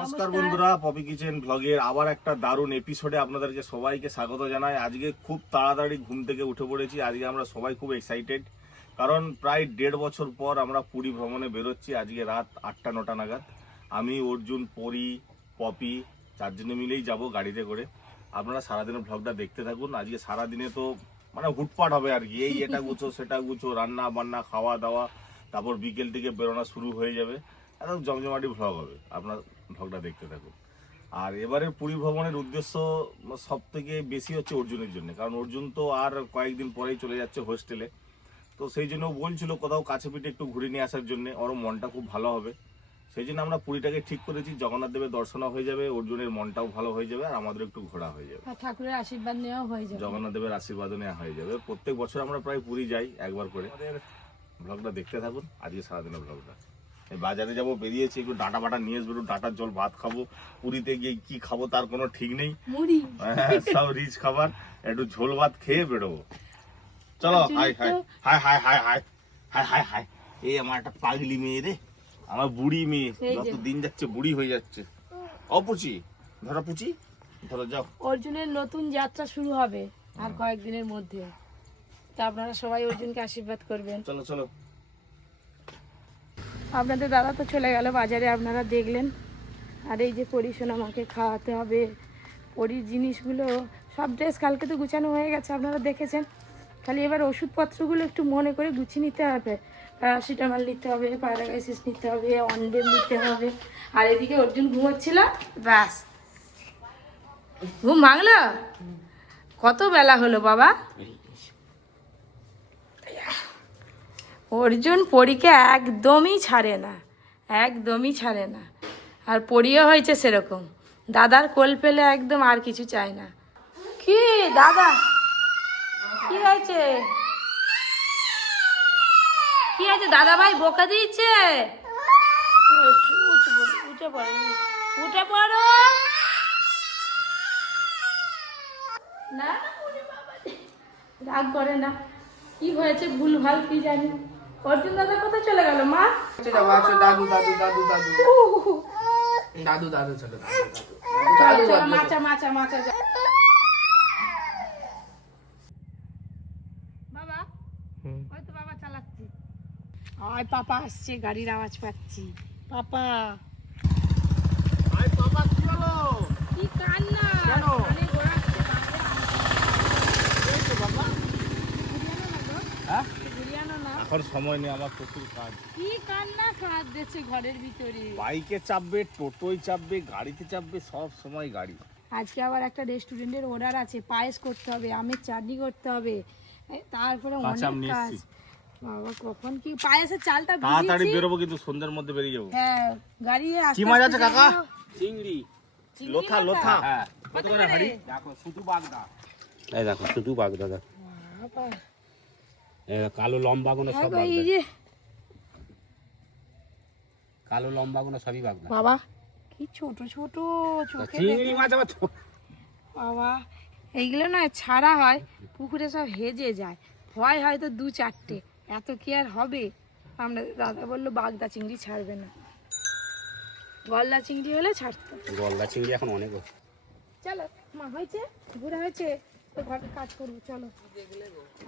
নমস্কার বন্ধুরা, poppy kitchen ব্লগের আবার একটা দারুণ এপিসোডে আপনাদেরকে সবাইকে স্বাগত জানাই। আজকে খুব তাড়াতাড়ি ঘুম থেকে উঠে পড়েছি। আজকে আমরা সবাই খুব এক্সাইটেড, কারণ প্রায় 1.5 বছর পর আমরা পুরী ভ্রমণে বেরোচ্ছি। আজকে রাত 8টা-9টা নাগাদ আমি, অর্জুন, পরি, পপি 4 জনে মিলেই যাব গাড়িতে করে। আপনারা সারাদিনের ব্লগটা দেখতে থাকুন। আজকে সারাদিনে তো মানে হুটপাট হবে আর কি, এই এটা গুছো সেটা গুছো, রান্না বান্না, খাওয়া দাওয়া, তারপর বিকেল থেকে বেরোনো শুরু হয়ে যাবে। একদম জমজমাটি ভ্লগ হবে, আপনার ভ্লগটা দেখতে থাকুন। আর এবারের পুরী ভ্রমণের উদ্দেশ্য সব থেকে বেশি হচ্ছে অর্জুনের জন্য, কারণ অর্জুন তো আর কয়েকদিন পরেই চলে যাচ্ছে হোস্টেলে। তো সেই জন্য বলছিল কোথাও কাছে পিঠে একটু ঘুরে নিয়ে আসার জন্য, ওর মনটা খুব ভালো হবে। সেই জন্য আমরা পুরীটাকে ঠিক করেছি, জগন্নাথ দেবের দর্শনও হয়ে যাবে, অর্জুনের মনটাও ভালো হয়ে যাবে, আর আমাদের একটু ঘোরা হয়ে যাবে, ঠাকুরের আশীর্বাদ নেওয়া হয়ে যাবে, জগন্নাথ দেবের আশীর্বাদও নেওয়া হয়ে যাবে। প্রত্যেক বছর আমরা প্রায় পুরী যাই একবার করে। আমাদের ব্লগটা দেখতে থাকুন, আজকে সারাদিনের ব্লগটা। বাজারে যাব, বেরিয়েছি, একটু ডাঁটা বাটা নিয়ে আসবো, একটু ডাঁটার জল ভাত খাবো। পুরীতে গিয়ে কি খাবো তার কোনো ঠিক নেই, সব রিচ খাবার, একটু ঝোল ভাত খেয়ে বেরোবো। চলো। High high high high high high high high high. এই আমার একটা পাগলি মেয়ে রে, আমার বুড়ি মেয়ে, যত দিন যাচ্ছে বুড়ি হয়ে যাচ্ছে। অপুচি ধরো, পুচি ধরো, যাও। অর্জুনের নতুন যাত্রা শুরু হবে আর কয়েকদিনের মধ্যে, তা আপনারা সবাই অর্জুনকে আশীর্বাদ করবেন। চলো চলো। আপনাদের দাদা তো চলে গেল বাজারে, আপনারা দেখলেন। আর এই যে পরিশোন আমাকে খাওয়াতে হবে, পরির জিনিসগুলো সব ড্রেস কালকে তো গুছানো হয়ে গেছে, আপনারা দেখেছেন। খালি এবার ওষুধপত্রগুলো একটু মনে করে গুছিয়ে নিতে হবে। প্যারাসিটামল নিতে হবে, প্যারাগাইসিস নিতে হবে, অনডেম নিতে হবে। আর এদিকে অর্জুন ঘুমোচ্ছিল, ব্যাস ঘুম ভাঙলো। কত বেলা হলো বাবা? অর্জুন পরীকে একদমই ছাড়ে না, একদমই ছাড়ে না। আর পরীও হয়েছে সেরকম, দাদার কোল পেলে একদম আর কিছু চায় না। কি দাদা, কি হয়েছে? কি আছে দাদা ভাই, বোকা দিচ্ছে? উঠে পড়ো, উঠে পড়ো। না রাগ করে না, কি হয়েছে ভুল ভাল কি জানি। অর্জুন দাদা কোথায় চলে গেল? মা দাদু দাদু দাদু দাদু দাদু দাদু চলো চলো চলো, মাচা মাচা মাচা। বাবা, ওই তো বাবা চালাচ্ছি। আয় পাপা আসছে, গাড়ির আওয়াজ পাচ্ছি। পাপা, আই বাবা, কি হলো? কি কান্না, কেন? কানে ঘোরাচ্ছে বাবা, হ্যাঁ? ঘুরিয়ানো না। এখন সময় নেই, আমার প্রচুর কাজ। কি কান্না কাঁদছে ঘরের ভিতরে। বাইকে চাপবে, টোটোয় চাপবে, গাড়িতে চাপবে, সব সময় গাড়ি। আজকে আবার একটা রেস্টুরেন্টের অর্ডার আছে, পায়েস করতে হবে, আমের চাটনি করতে হবে, তারপরে কাঁচা আম অনেক নিয়ে কাজ। এসছি। বাবা কখন কি পায়েসের চালটা তাড়াতাড়ি ভিজিয়েছি। বেরোবো, কিন্তু সন্ধ্যের মধ্যে বেরিয়ে যাবো। হ্যাঁ, গাড়ি কি মাছ আছে কাকা? চিংড়ি লোথা লোথা। হ্যাঁ কত করে হাড়ি? দেখো শুধু বাগদা, এই দেখো শুধু বাগদা দেখ, কালো লম্বা গুলো সব এই বাগদা, যে কালো লম্বা গুলো সবই বাগদা। বাবা কি ছোট ছোট চোখে চিংড়ি মাছ আবার বাবা, এইগুলো না ছাড়া হয় পুকুরে সব হেজে যায়, হয় হয়তো 2-4টে, এত কি আর হবে? আমরা দাদা বললো বাগদা চিংড়ি ছাড়বে না, গলদা চিংড়ি হলে ছাড়তো। গলদা চিংড়ি এখন অনেক। চলো মা, হয়েছে ঘুরে হয়েছে তো, ঘরে কাজ করবো চলো।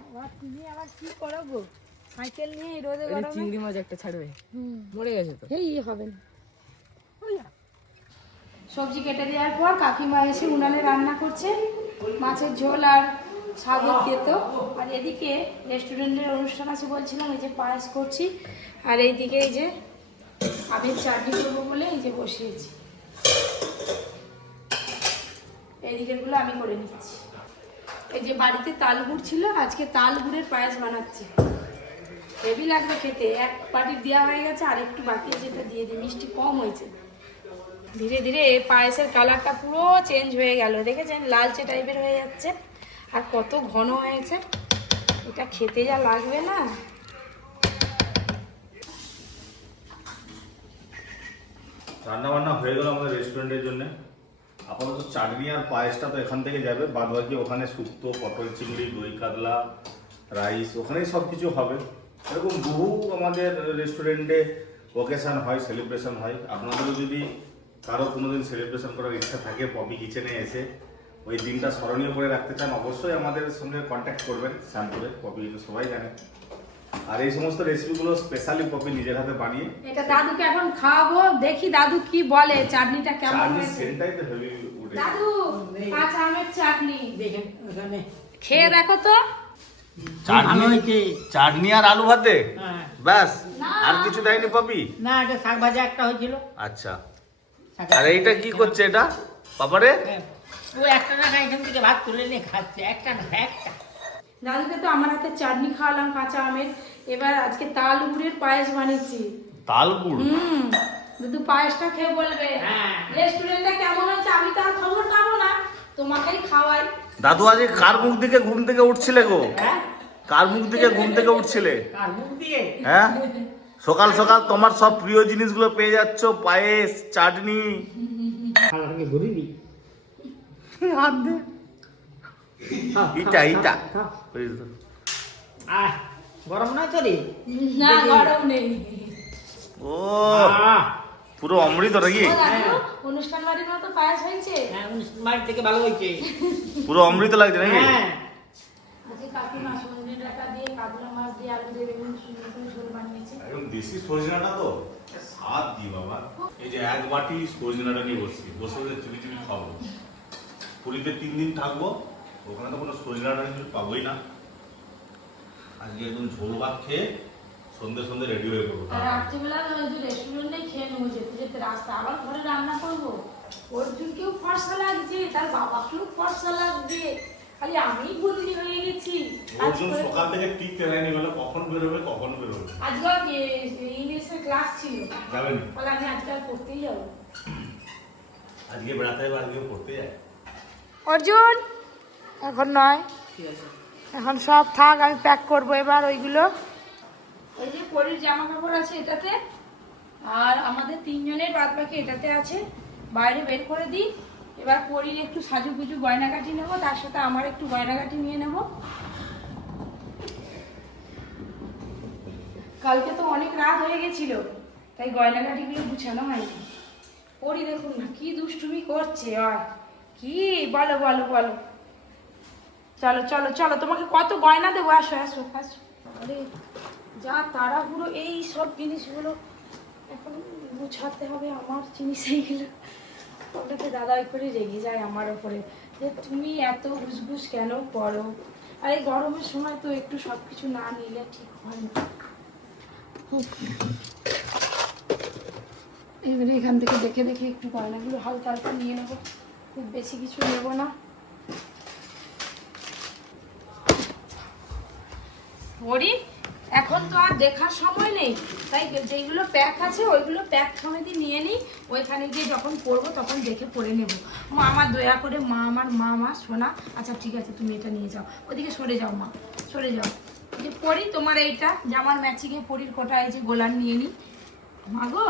আবার তুমি আবার কি করবো, সাইকেল নিয়ে এই রোদে গরমে? চিংড়ি মাছ একটা ছাড়বে, হুম, মরে গেছে তো। এই হবে না। সবজি কেটে দেওয়ার পর কাকিমা এসে উনানে রান্না করছে, মাছের ঝোল আর সাগর তেতো। আর এদিকে রেস্টুরেন্টের অনুষ্ঠান আছে বলছিলাম, এই যে পায়েস করছি। আর এইদিকে এই যে আমের চাটনি করবো বলে এই যে বসিয়েছি, এই দিকেরগুলো আমি করে নিচ্ছি। এই যে বাড়িতে তাল গুড় ছিল, আজকে তাল গুড়ের পায়েস বানাচ্ছি, হেভি লাগবে খেতে। এক বাটি দেওয়া হয়ে গেছে, আর একটু বাকি আছে, এটা দিয়ে দিই, মিষ্টি কম হয়েছে। ধীরে ধীরে পায়েসের কালারটা পুরো চেঞ্জ হয়ে গেল, দেখেছেন লালচে টাইপের হয়ে যাচ্ছে, আর কত ঘন হয়েছে, এটা খেতে যা লাগবে না। রান্না বান্না হয়ে গেল আমাদের রেস্টুরেন্টের জন্য। আপাতত চাটনি আর পায়েসটা তো এখান থেকে যাবে, বাদ বাকি ওখানে শুক্তো, পটল চিংড়ি, দই কাতলা, রাইস, ওখানেই সব কিছু হবে। এরকম বহু আমাদের রেস্টুরেন্টে ওকেশন হয়, সেলিব্রেশন হয়। আপনাদেরও যদি কারো কোনোদিন সেলিব্রেশন করার ইচ্ছা থাকে পপি কিচেনে এসে ওই দিনটা স্মরণীয় করে রাখতে চান, অবশ্যই আমাদের সঙ্গে কন্ট্যাক্ট করবেন শ্যামপুরে। পপি কিচেন সবাই জানে। আর এই সমস্ত রেসিপিগুলো স্পেশালি পপি নিজের হাতে বানিয়ে। এটা দাদুকে এখন খাওয়াবো, দেখি দাদু কি বলে, চাটনিটা কেমন চাটনি হয়েছে। সেন্টাই তো হেভি উঠে। দাদু কাঁচা আমের চাটনি দেখেন ওখানে খেয়ে দেখো তো। ভালো হয়েছে। চাটনি আর আলু ভাতে, হ্যাঁ। ব্যাস, আর কিছু দেয়নি পপি? না, এটা শাক ভাজা একটা হয়েছিল। আচ্ছা, শাক আর এইটা কি করছে এটা পাপারে? হ্যাঁ। ও একটা না এখান থেকে ভাত তুলে নিয়ে খাচ্ছে, একটা না একটা। দাদুকে তো আমার হাতে চাটনি খাওয়ালাম কাঁচা আমের, এবার আজকে তাল গুড়ের পায়েস বানিয়েছি। তাল গুড়? দাদু পায়েসটা খেয়ে বলবে হ্যাঁ। রেস্টুরেন্টটা কেমন হয়েছে। আমি তো আর খবর পাবো না, তোমাকেই খাওয়াই। দাদু আজ কার মুখ দিকে ঘুম থেকে উঠছিলে গো? হ্যাঁ? কার মুখ দিকে ঘুম থেকে উঠছিলে? আর মুখ দিয়ে? হ্যাঁ, সকাল সকাল তোমার সব প্রিয় জিনিসগুলো পেয়ে যাচ্ছ, পায়েস, চাটনি। খালাকে ঘুরি দি। ইটা ইটা আহ, গরম নয় তো রে? না গরম নেই। ও আহ, পুরো অমৃত নাকি? ও দাদু, অনুষ্ঠান বাড়ির মতো পায়েস হয়েছে। হ্যাঁ, বাড়ি থেকে ভালো হয়েছে। পুরো অমৃত লাগছে নাকি? হ্যাঁ। আজকে কাকিমা সজনে ডাঁটা দিয়ে কাতলা মাছ দিয়ে আলু দিয়ে বেগুন সুন্দর করে ঝোল বানিয়েছে। একদম দেশি সজনাটা তো স্বাদ দি বাবা। এই যে এক বাটি সজনাটা নিয়ে বসছি, বসে বসে চিবি চিবি খাবো। পুরীতে 3 দিন থাকবো, ওখানে তো কোনো সজনাটা কিছু পাবোই না। আজকে একদম ঝোল ভাত খেয়ে সন্ধে সন্ধে রেডি হয়ে পড়বো। আর রাত্রিবেলা ওই যে রেস্টুরেন্টে খেয়ে নেবো, যেতে যেতে রাস্তা আবার ঘরে রান্না করবো। অর্জুনকেও ফর্সা লাগছে, তার বাবাকেও ফর্সা লাগছে, খালি আমিই বদলি হয়ে গেছি। অর্জুন সকাল থেকে ঠিক তেলাইনি বলে কখন বেরোবে কখন বেরোবে। আজকে ইংলিশের ক্লাস ছিল, যাবেন? বলে আমি আজকাল পড়তেই যাবো। আজকে বেড়াতে যাবে, আজকে পড়তে যায়। অর্জুন এখন নয়, ঠিক আছে। এখন সব থাক, আমি প্যাক করবো এবার ওইগুলো। ওই যে পরীর জামা কাপড় আছে এটাতে, আর আমাদের 3 জনের বাদ বাকি এটাতে আছে, বাইরে বের করে দিই। এবার পরীর একটু সাজুগুজু গয়নাগাটি নেবো, তার সাথে আমার একটু গয়নাগাটি নিয়ে নেব। কালকে তো অনেক রাত হয়ে গেছিল, তাই গয়নাগাটিগুলো গুছানো হয়নি। পরী দেখুন না কি দুষ্টুমি করছে, আর কি বলো বলো বলো। চলো চলো চলো, তোমাকে কত গয়না দেবো, আসো আসো আসো। আরে যা তাড়াহুড়ো, এই সব জিনিসগুলো এখন গুছাতে হবে, আমার জিনিস এইগুলো। ওটাতে দাদাই করে রেগে যায় আমার ওপরে, যে তুমি এত ঘুষঘুষ কেন করো। আর এই গরমের সময় তো একটু সব কিছু না নিলে ঠিক হয় না। এবারে এখান থেকে দেখে দেখে একটু গয়নাগুলো হালকা হালকা নিয়ে নেবো, খুব বেশি কিছু নেবো না। ওরি এখন তো আর দেখার সময় নেই, তাই যেগুলো প্যাক আছে ওইগুলো প্যাক সমেত নিয়ে নিই, ওইখানে গিয়ে যখন পরবো তখন দেখে পরে নেব। মা আমার দয়া করে, মা আমার মা শোনা। আচ্ছা ঠিক আছে, তুমি এটা নিয়ে যাও, ওদিকে সরে যাও মা, সরে যাও। যে পরি তোমার এইটা জামার ম্যাচিংয়ে পরির কোটা, এই যে গোলান নিয়ে নিই। মা গো,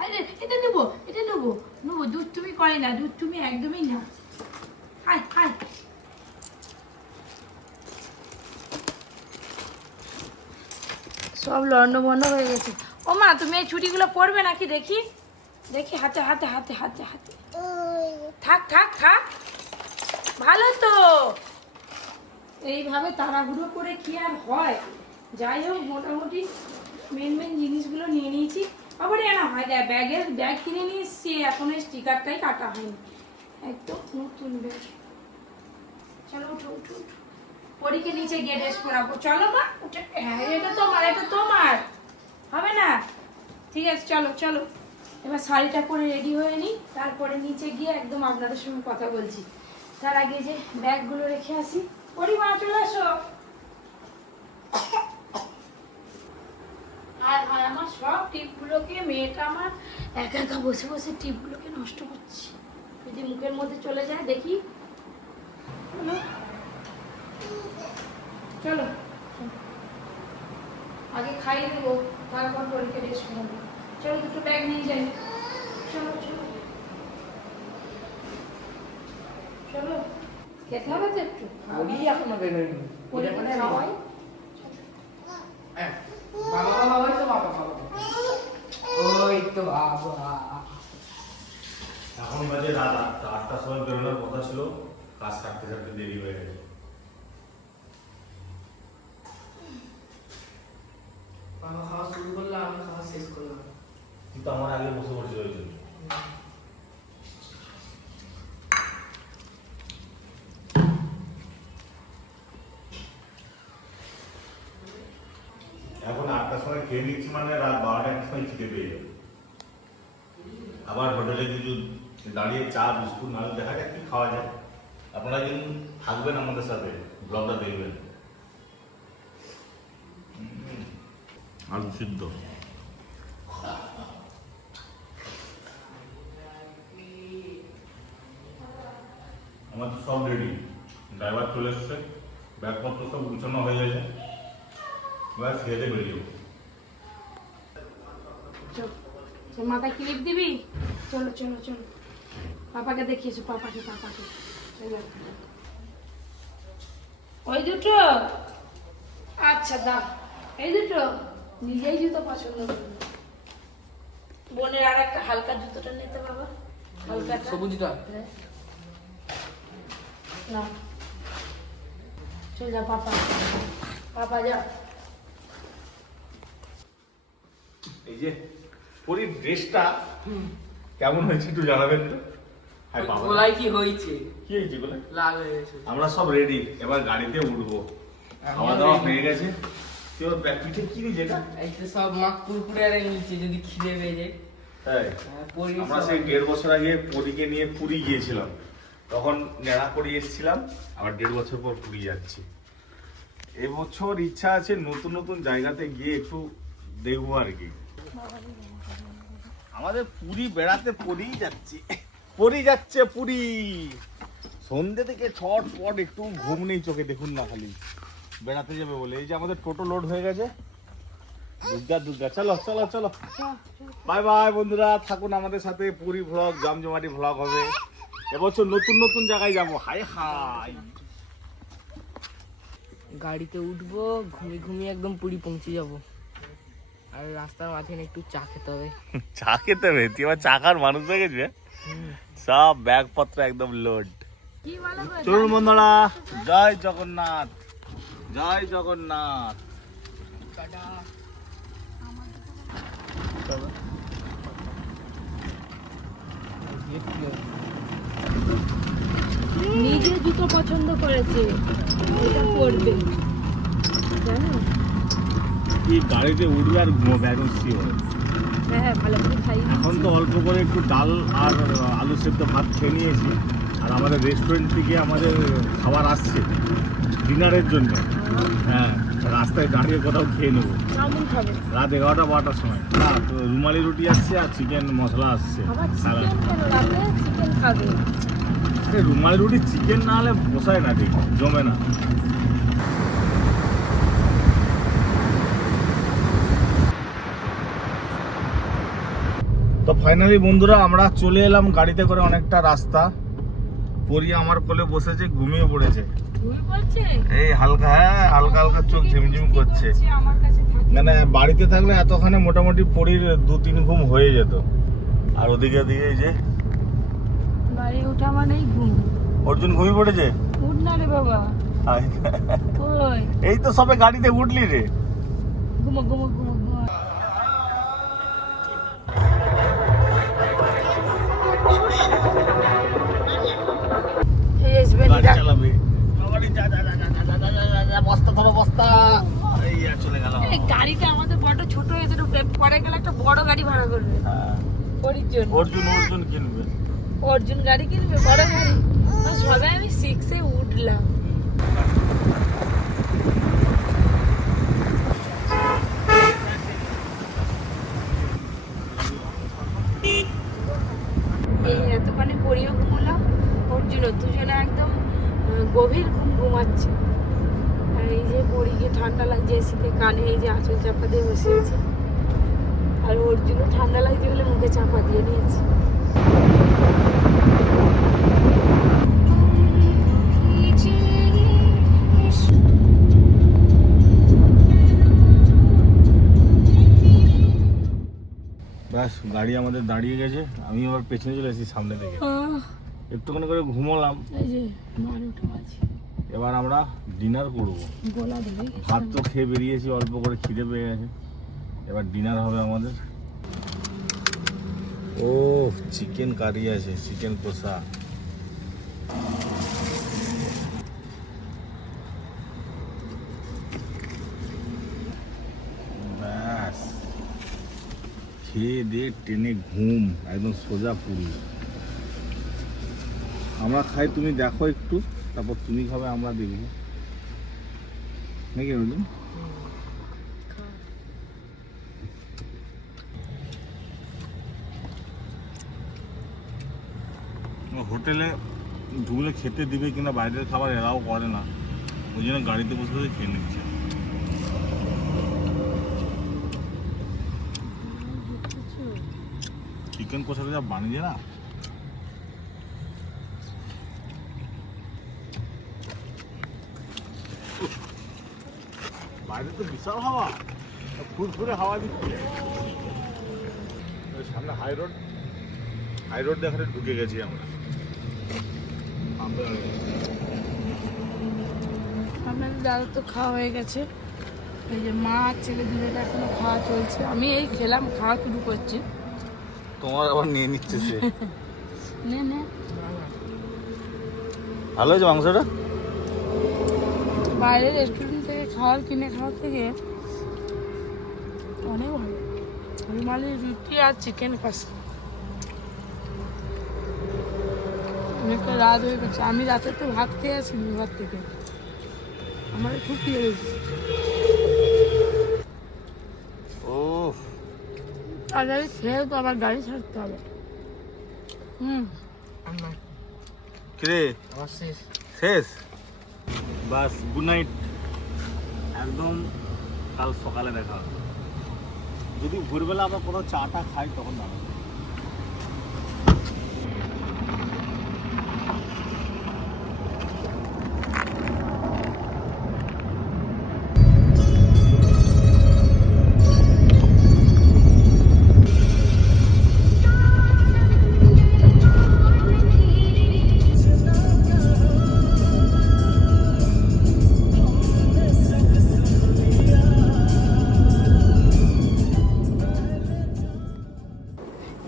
আরে এটা নেবো, এটা নেবো নেবো, দুধ তুমি করে না, দুধ তুমি একদমই না। হায় হায়, সব লন্ডভন্ড হয়ে গেছে। ও মা, তুমি এই ছুটিগুলো পরবে নাকি? দেখি দেখি, হাতে হাতে হাতে হাতে হাতে, থাক থাক থাক, ভালো তো। এইভাবে তাড়াহুড়ো করে কি আর হয়। যাই হোক, মোটামুটি মেন মেন জিনিসগুলো নিয়ে নিয়েছি। আবার না হয় ব্যাগ কিনে নিয়ে এসছি, এখন এই স্টিকারটাই কাটা হয়নি, একদম নতুন ব্যাগ। চলো উঠো উঠো উঠো, পরীকে নিচে গিয়ে ড্রেস পরাবো। চলো মা, হ্যাঁ এটা তোমার, এটা তোমার হবে না। ঠিক আছে চলো চলো, এবার শাড়িটা পরে রেডি হয়ে নিই, তারপরে নিচে গিয়ে একদম আপনাদের সঙ্গে কথা বলছি। তার আগে যে ব্যাগগুলো রেখে আসি। পরিমা চলে আসো। আর ভাই আমার সব টিপগুলোকে, মেয়েটা আমার একা একা বসে বসে টিপগুলোকে নষ্ট করছি, যদি মুখের মধ্যে চলে যায় দেখি। চলো আগে খাইয়ে দেবো, তারপর পরীকে রেস্ট করবো। চলো দুটো ব্যাগ নিয়ে যাই, চলো চলো চলো, খেতে হবে তো একটু। ওই এখনো বেরোয়নি। পরীকে খাওয়াই। হ্যাঁ। বাবা বাবা, ওই তো বাবা বাবা, ওই তো বাবা। এখন বাজে রাত 8টার সময় বেরোনোর কথা ছিল, কাজ সারতে সারতে দেরি হয়ে গেছে। বাবা খাওয়া শুরু করলো, আমি খাওয়া শেষ করলাম। তুই তো আমার আগে বসে পড়ছিল ওই জন্য। এখন 8টার সময় খেয়ে নিচ্ছি মানে রাত 12টার সময় খিদে পেয়ে যাবে। আবার হোটেলে কিছু দাঁড়িয়ে চা বিস্কুট না দেখা যাক কি খাওয়া যায়। আপনারা কিন্তু থাকবেন আমাদের সাথে, ব্লগটা দেখবেন। আলু সিদ্ধ, আমার তো সব রেডি। ড্রাইভার চলে এসছে, ব্যাগপত্র সব গুছানো হয়ে গেছে, এবার খেতে বেরিয়ে যাবো। মাথায় ক্লিপ দিবি? চলো চলো চলো, পাপাকে দেখিয়েছো, পাপাকে পাপাকে। চলো। ওই দুটো, আচ্ছা দাও। এই দুটো নিজেই জুতো পছন্দ করবে। বোনের আর একটা হালকা জুতোটা নিতে বাবা, হালকাটা সবুজটা। হ্যাঁ। না চল যা পাপা, পাপা যা। এই যে পরির ড্রেসটা কেমন হয়েছে একটু জানাবেন তো। হ্যাঁ বাবা, গলায় কি হয়েছে? কি হয়েছে বলে? লাল হয়ে গেছে। আমরা সব রেডি, এবার গাড়িতে উঠবো। খাওয়া দাওয়া হয়ে গেছে। কেউ পিঠে কি নিয়ে যেটা? এই তো সব মাখ কুরকুরে আর নিচে যদি খিদে পেয়ে যায়। হ্যাঁ, পরি আমরা সেই 1.5 বছর আগে পরীকে নিয়ে পুরী গিয়েছিলাম, তখন নেড়া করে এসেছিলাম, আবার 1.5 বছর পর পুরী যাচ্ছি। এবছর ইচ্ছা আছে নতুন নতুন জায়গাতে গিয়ে একটু দেখবো আর কি। আমাদের পুরী বেড়াতে পুরী যাচ্ছে পুরী। সন্ধ্যে থেকে ছটপট একটু ঘুম নেই চোখে, দেখুন না খালি বেড়াতে যাবে বলে। এই যে আমাদের টোটো লোড হয়ে গেছে। দুর্গা চলো চলো চলো, বাই বাই বন্ধুরা, থাকুন আমাদের সাথে। পুরী ভ্লগ, জমজমাটি ভ্লগ হবে এবছর। নতুন নতুন জায়গায় যাবো। হাই হাই, গাড়িতে উঠবো, ঘুমিয়ে ঘুমিয়ে একদম পুরী পৌঁছে যাবো। আর রাস্তার মাঝখানে একটু চা খেতে হবে। চা খেতে হবে? তুই আবার চা খাওয়ার মানুষ হয়ে গেছে। সব ব্যাগপত্র একদম লোড। কি বলো গো? চলুন বন্ধুরা, জয় জগন্নাথ, জয় জগন্নাথ। নিজে জুতো পছন্দ করেছে, এটা পরবে জানো। কি গাড়িতে উঠবে আর ঘুমোবে একদম শিওর। হ্যাঁ ভালো করে খাই। এখন তো অল্প করে একটু ডাল আর আলু সেদ্ধ ভাত খেয়ে নিয়েছি, আর আমাদের রেস্টুরেন্ট থেকে আমাদের খাবার আসছে ডিনারের জন্য। হ্যাঁ, রাস্তায় দাঁড়িয়ে কোথাও খেয়ে নেবো। চাউমিন খাবে? রাত 11টা 12টার সময়। না তো রুমালি রুটি আসছে আর চিকেন মশলা আসছে। আবার স্যালাড। চিকেন কেন? রাতে চিকেন খাবে? আরে রুমালি রুটি চিকেন না হলে পোষায় না, ঠিক জমে না। তো ফাইনালি বন্ধুরা আমরা চলে এলাম গাড়িতে করে অনেকটা রাস্তা। পরি আমার কোলে বসেছে, ঘুমিয়ে পড়েছে। ঘুম পড়ছে? এই হালকা, হ্যাঁ হালকা হালকা চোখ ঝিমঝিম করছে। আমার কাছে থাকে। মানে বাড়িতে থাকলে এতখানে মোটামুটি পরির 2-3 ঘুম হয়ে যেত। আর ওদিকে ওদিকে এই যে বাড়ি ওঠা মানেই ঘুম। অর্জুন ঘুমিয়ে পড়েছে। উঠ না রে বাবা। ওই এই তো সবে গাড়িতে উঠলি রে। ঘুমো ঘুমো ঘুমো ঘুমো। গাড়ি চালাবে। বস্তা ধরো বস্তা। এই আর চলে গেল। এই গাড়িটা আমাদের বড় ছোট হয়েছে, পরে গেলে একটা বড় গাড়ি ভাড়া করবে অর্জুন। অর্জুন কিনবে। অর্জুন গাড়ি কিনবে, বড় গাড়ি। সবাই আমি 6-এ উঠলাম। এই এতখানি পরিও ঘুমলাম, অর্জুনও, দুজনে একদম গভীর ঘুম ঘুমাচ্ছে। আর এই যে পরিকে ঠান্ডা লাগছে, শীতে কানে এই যে আঁচল চাপা দিয়ে বসে আছে। আর অর্জুনও ঠান্ডা লাগছে বলে মুখে চাপা দিয়ে নিয়েছে। ব্যাস গাড়ি আমাদের দাঁড়িয়ে গেছে, আমি আবার পেছনে চলে এসেছি সামনে থেকে, একটুখানি করে ঘুমোলাম। এই যে 12টা বাজে, এবার আমরা ডিনার করব। গোলা ধরে গেছে। ভাত তো খেয়ে বেরিয়েছি, অল্প করে খিদে পেয়ে গেছে, এবার ডিনার হবে আমাদের। ও চিকেন কারি আছে, চিকেন কষা। ব্যাস খেয়ে দিয়ে টেনে ঘুম, একদম সোজা পুরি। আমরা খাই, তুমি দেখো একটু, তারপর তুমি খাবে, আমরা দেখবো নাকি বলুন। হোটেলে ঢুকলে খেতে দিবে কিনা বাইরের খাবার এরাও করে না, ওই জন্য গাড়িতে বসে বসে খেয়ে নিচ্ছে। চিকেন কষাটা যা বানিয়ে না, বাইরে তো বিশাল হাওয়া, ফুরফুরে হাওয়া দিচ্ছে। ওই সামনে হাই রোড, হাই রোড দেখাতে ঢুকে গেছি আমরা। আপনাদের দাদা তো খাওয়া হয়ে গেছে, এই যে মা আর ছেলে দুজনে এখনো খাওয়া চলছে। আমি এই খেলাম, খাওয়া শুরু করছি। তোমার আবার নিয়ে নিচ্ছে সে। নে নে, ভালো হয়েছে মাংসটা। বাইরে রেস্টুরেন্ট থেকে খাওয়ার কিনে খাওয়ার থেকে অনেক ভালো। রুমালি রুটি আর চিকেন কষা। অনেকটা রাত হয়ে গেছে, আমি রাতে তো ভাত খেয়ে আসি ঘর থেকে, আমার খুব খিদে পেয়েছে। ও আর গাড়ি খেয়ে তো আবার গাড়ি ছাড়তে হবে। আমার কিরে আমার শেষ। শেষ, বাস গুড নাইট, একদম কাল সকালে দেখা হবে। যদি ভোরবেলা আবার কোনো চাটা খাই তখন দাঁড়াবো।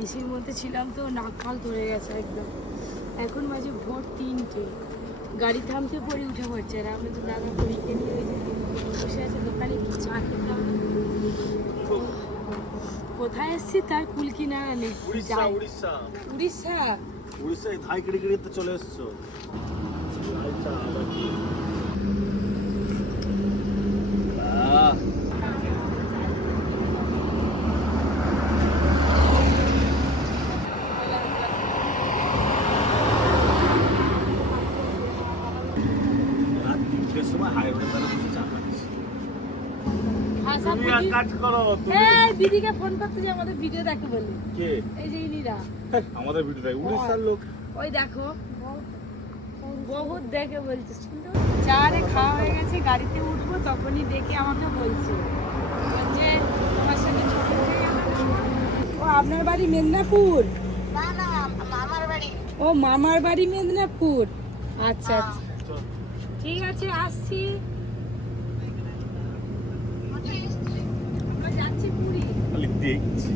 এসির মধ্যে ছিলাম তো নাক ফাল ধরে গেছে একদম। এখন বাজে ভোর 3টে, গাড়ি থামতে পরে উঠে পড়ছে। আর আমাদের দাদা পরীকে নিয়ে ওই যে বসে আছে দোকানে, কি চা খেতে হবে। কোথায় এসছি তার কুল কিনারা নেই। উড়িষ্যা, যাই। উড়িষ্যা, উড়িষ্যা, উড়িষ্যায় ধাই কেটে কেটে চলে এসছো। রাত 3টের সময় হাই রোডে তারা বসে চা খাচ্ছি। ভাষা তুমি এক কাজ করো, তুমি এই দিদিকে ফোন করতে যে আমাদের ভিডিও দেখে বলি। কে এই যে ইনিরা আমাদের ভিডিও দেয়, উড়িষ্যার লোক। ওই দেখো বহুত দেখে বলছে। শুনতে চারে খাওয়া হয়ে গেছে, গাড়িতে উঠবো তখনই দেখে আমাকে বলছে যে তোমার সাথে ছোট থেকে ও আপনার বাড়ি মেদিনীপুর? ও মামার বাড়ি মেদিনীপুর। আচ্ছা আচ্ছা, ঠিক আছে আসছি। আমরা যাচ্ছি পুরী। খালি দেখছি।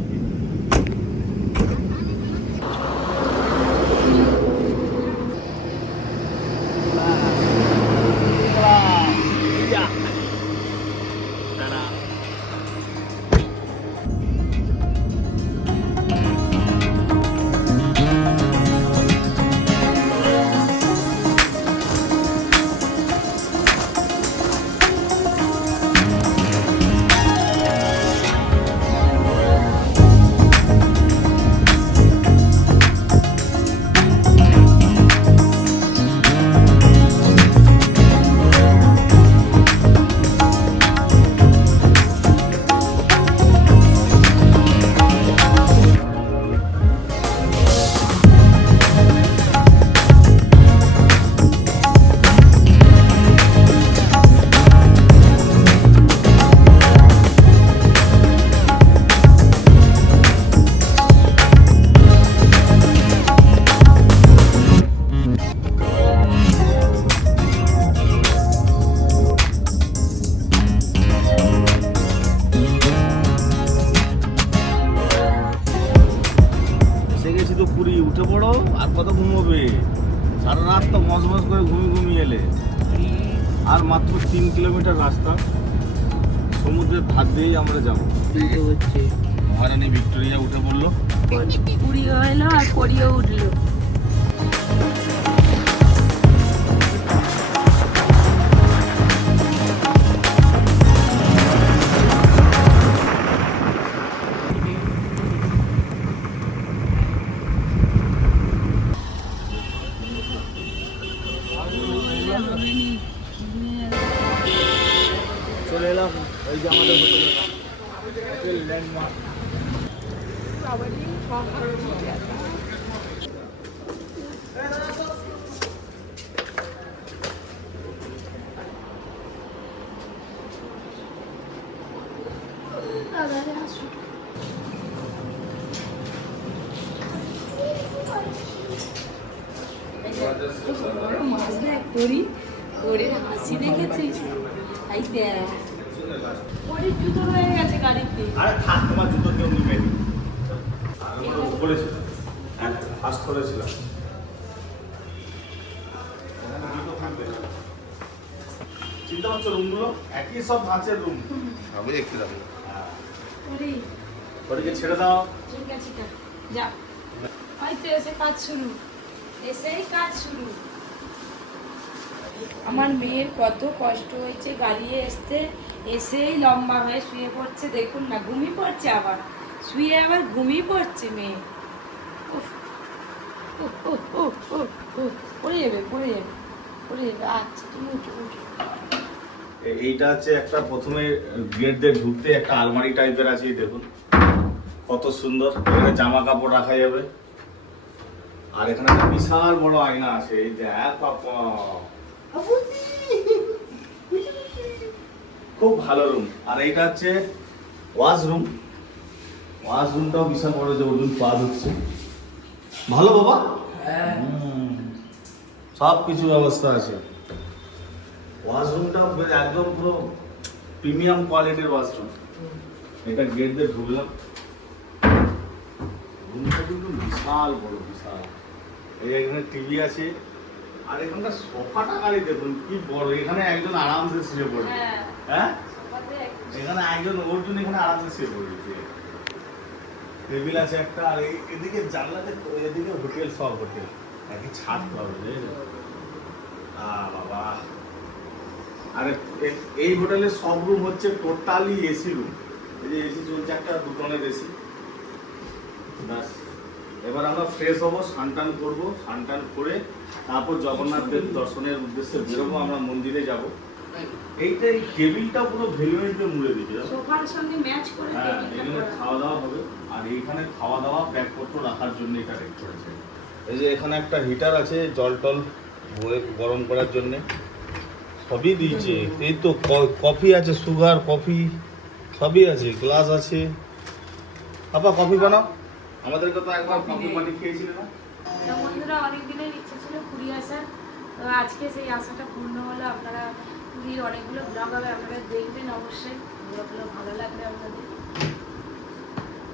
পড়ো, আর কত ঘুমোবে? সারা রাত তো মজমজ করে ঘুমিয়ে এলে। আর মাত্র 3 কিলোমিটার রাস্তা, সমুদ্রের ধার দিয়েই আমরা যাবো। হচ্ছে মহারানী ভিক্টোরিয়া উঠে পড়লো। পুরীও এলো আর করিও উঠলো। চলে এলাম ওই যে আমাদের হোটেল ল্যান্ডমার্ক। হাসি দেখেছিস? জুতো হয়ে গেছে গাড়িতে। আরে থাক, তোমার জুতো কেউ নিবে নি। আমি বলেছিলাম, হ্যাঁ ফার্স্ট করেছিলাম। জুতো থাকবে না। চিন্তা করছো রুমগুলো একই সব ধাঁচের রুম। আমি দেখতে যাবো। ওদিকে ছেড়ে দাও। ঠিক আছে, যা। হয়তো এসে কাজ শুরু, এসেই কাজ শুরু। আমার মেয়ের কত কষ্ট হয়েছে গাড়িয়ে আসতে, এসেই লম্বা হয়ে শুয়ে পড়ছে। দেখুন না, ঘুমিয়ে পড়ছে, আবার শুয়ে আবার ঘুমিয়ে পড়ছে মেয়ে। উফ, উফ, উফ, উফ, উফ, উফ। পড়ে যাবে, পড়ে যাবে, পড়ে যাবে। আচ্ছা, তুমি উঠো, উঠো। এইটা হচ্ছে একটা, প্রথমে গেট দিয়ে ঢুকতে একটা আলমারি টাইপের আছে, এই দেখুন কত সুন্দর। এখানে জামা কাপড় রাখা যাবে। আর এখানে একটা বিশাল বড় আয়না আছে। এই দেখ বাবা, খুব ভালো রুম। আর এইটা হচ্ছে ওয়াশরুম। ওয়াশরুমটাও বিশাল বড়, যে ওজন পা হচ্ছে ভালো বাবা। সব কিছু ব্যবস্থা আছে। ওয়াশরুমটা একদম পুরো প্রিমিয়াম কোয়ালিটির ওয়াশরুম। এটা গেট দিয়ে ঢুকলাম, রুমটা কিন্তু বিশাল বড়, বিশাল। এই এখানে টিভি আছে। আর এখানকার সোফাটা খালি দেখুন কি বড়। এখানে একজন আরামসে শুয়ে পড়বে। হ্যাঁ, এখানে একজন অর্জুন এখানে আরামসে শুয়ে পড়বে। টেবিল আছে একটা। আর এদিকে জানলাতে, এদিকে হোটেল, সব হোটেল একই ছাদ পাবে। বাবা, আর এই হোটেলের সব রুম হচ্ছে টোটালি এসি রুম। এই যে এসি চলছে, একটা 2 টনের এসি। ব্যাস, এবার আমরা ফ্রেশ হবো, স্নান করবো। স্নান করে তারপর জগন্নাথ দেব দর্শনের উদ্দেশ্যে বেরোবো, আমরা মন্দিরে যাব। এইটা, এই টেবিলটা পুরো ভেলভেট দিয়ে মুড়ে দিয়েছে, সোফার সঙ্গে ম্যাচ করে। হ্যাঁ, এখানে খাওয়া দাওয়া হবে। আর এইখানে খাওয়া দাওয়া ব্যাগপত্র রাখার জন্য এটা রেট করেছে। এই যে এখানে একটা হিটার আছে, জল টল গরম করার জন্য সবই দিয়েছে। এই তো কফি আছে, সুগার কফি সবই আছে, গ্লাস আছে। আপা কফি বানাও। আমাদেরকে তো একবার কফি পানি খেয়েছিল না? তো বন্ধুরা, অনেক দিনের ইচ্ছা ছিল পুরী আসার, তো আজকে সেই আশাটা পূর্ণ হলো। আপনারা পুরীর অনেকগুলো ব্লগ হবে, আপনারা দেখবেন অবশ্যই। ব্লগগুলো ভালো লাগবে আপনাদের।